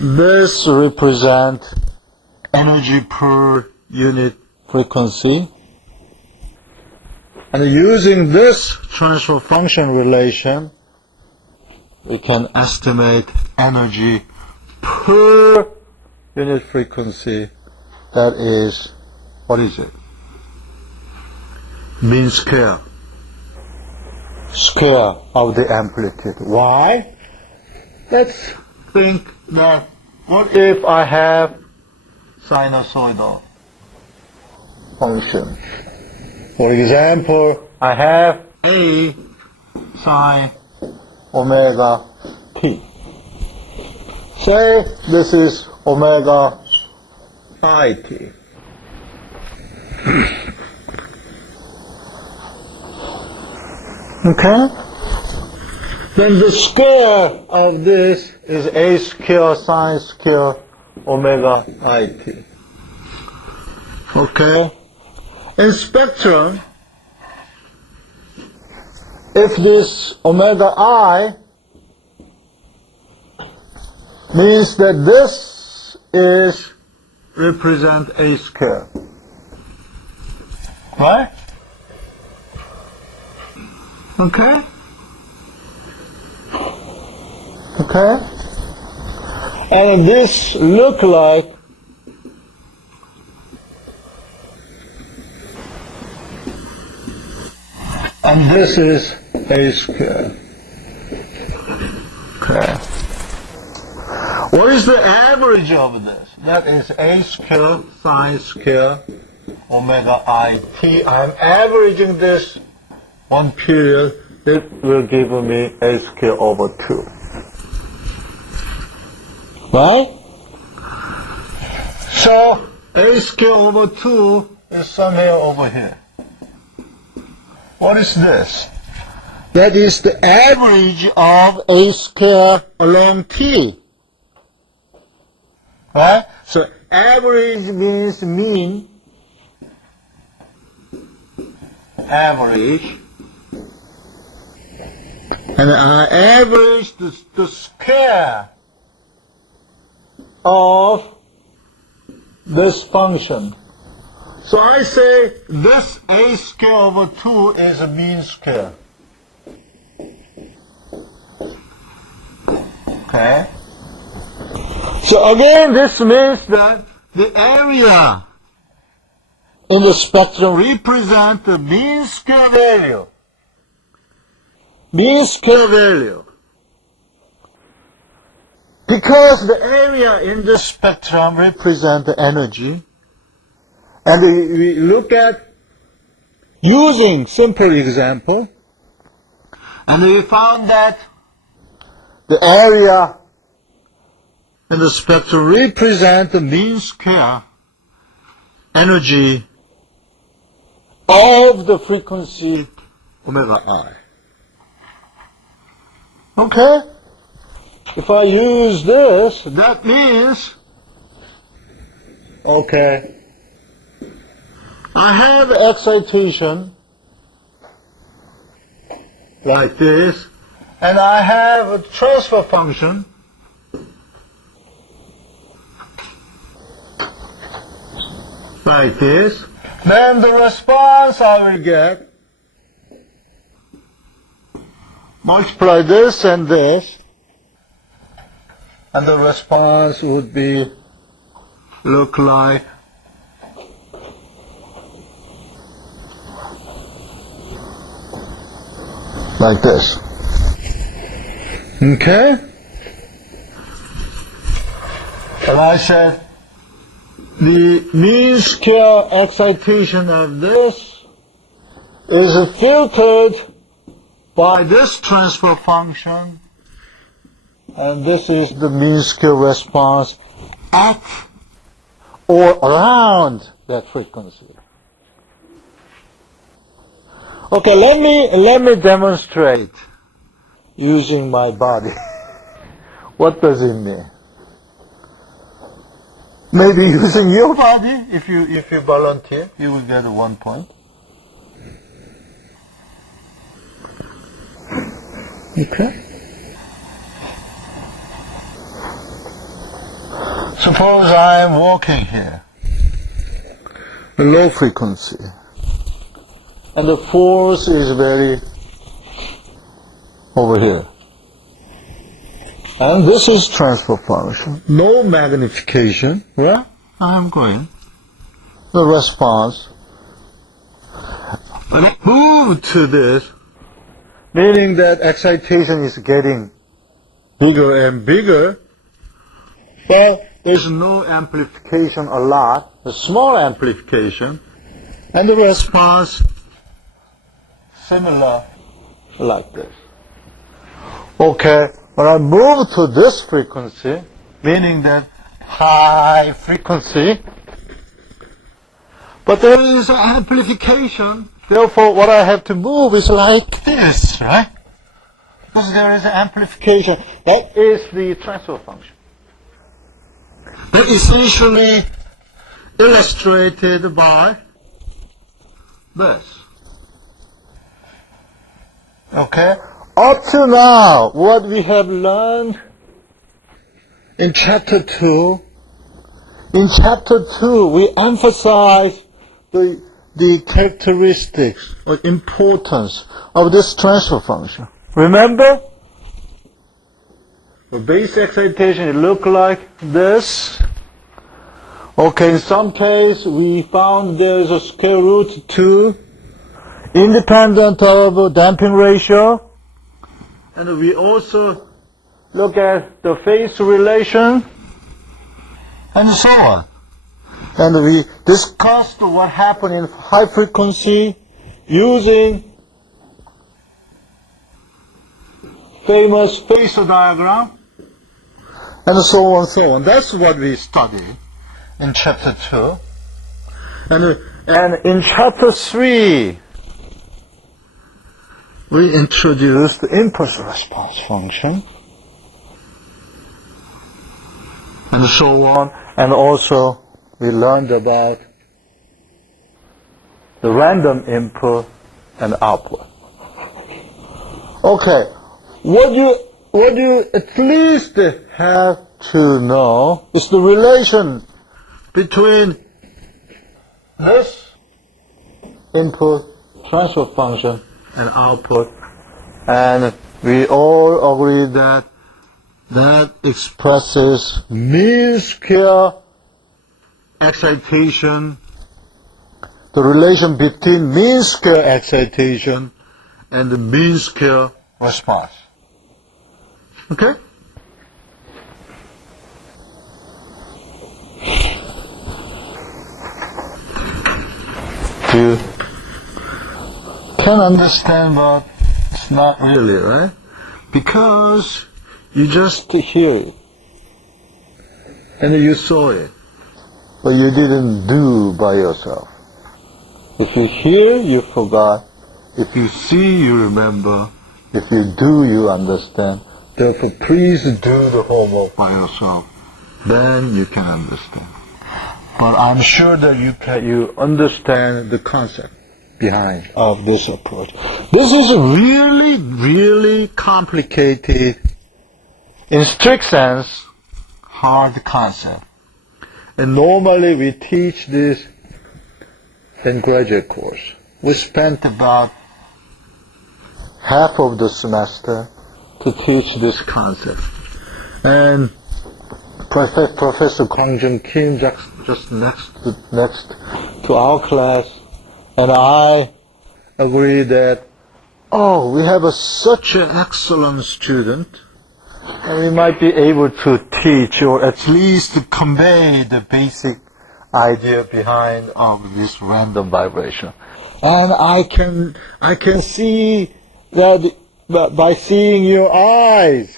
this represents energy per unit frequency. And using this transfer function relation, we can estimate energy per unit frequency. That is, what is it? Mean square of the amplitude. Why? Let's think that, what if I have sinusoidal function? For example, I have A sine omega t. Say this is omega phi t. Okay? Then the square of this is A square sine square omega I t. Okay? In spectrum, if this omega I means that this is represent A square. Right? Okay? Okay? And this look like and this is A square. Okay. What is the average of this? That is A square sine square omega I t. I'm averaging this one period. It will give me A square over 2. Right? So A square over 2 is somewhere over here. What is this? That is the average of A square along t. Right? So average means mean. Average. And I average the square of this function. So I say this A square over 2 is a mean square. Okay? So again, this means that the area in the spectrum represents the mean square value. Mean square value. Because the area in the spectrum represents the energy, and we look at using simple example, and we found that the area in the spectrum represents the mean square energy of the frequency omega I. Okay? If I use this, that means, okay, I have excitation like this, and I have a transfer function like this. Then the response I will get, multiply this and this, and the response would be look like this. Okay? And I said the mean square excitation of this is filtered by this transfer function, and this is the mean square response at or around that frequency. Okay, let me demonstrate using my body. What does it mean? Maybe using your body, if you volunteer, you will get 1 point. Okay. Suppose I am walking here, a low frequency, and the force is very over here. And this is transfer function. No magnification. Where I'm going. The response. When I move to this, meaning that excitation is getting bigger and bigger, well, there's no amplification a lot, a small amplification, and the response similar like this. Okay, when I move to this frequency, meaning that high frequency, but there is amplification, therefore what I have to move is like this, right? Because there is amplification. That is the transfer function. That essentially illustrated by this. Okay? Up to now, what we have learned in chapter 2, we emphasize the characteristics or importance of this transfer function. Remember? The base excitation, it looked like this. Okay, in some case, we found there is a square root 2 independent of damping ratio. And we also look at the phase relation and so on. And we discussed what happened in high frequency using famous phasor diagram and so on and so on. That's what we studied in chapter 2. And in chapter 3, we introduced the impulse response function and so on, and also we learned about the random input and output. Okay, what you at least have to know is the relation between this input transfer function and output, and we all agree that that expresses mean square excitation, the relation between mean square excitation and the mean square response. Okay? You can understand, but it's not really, right? Because you just hear it and you saw it, but you didn't do by yourself. If you hear, you forgot. If you see, you remember. If you do, you understand. Therefore, please do the homework by yourself. Then you can understand. But I'm sure that you understand the concept behind of this approach. This is a really, really complicated, in strict sense, hard concept. And normally we teach this in graduate course. We spent about half of the semester to teach this concept. And Professor Yang-Hann Kim just next to our class, and I agree that, we have such an excellent student, and we might be able to teach or at least convey the basic idea behind of this random vibration. And I can see that by seeing your eyes,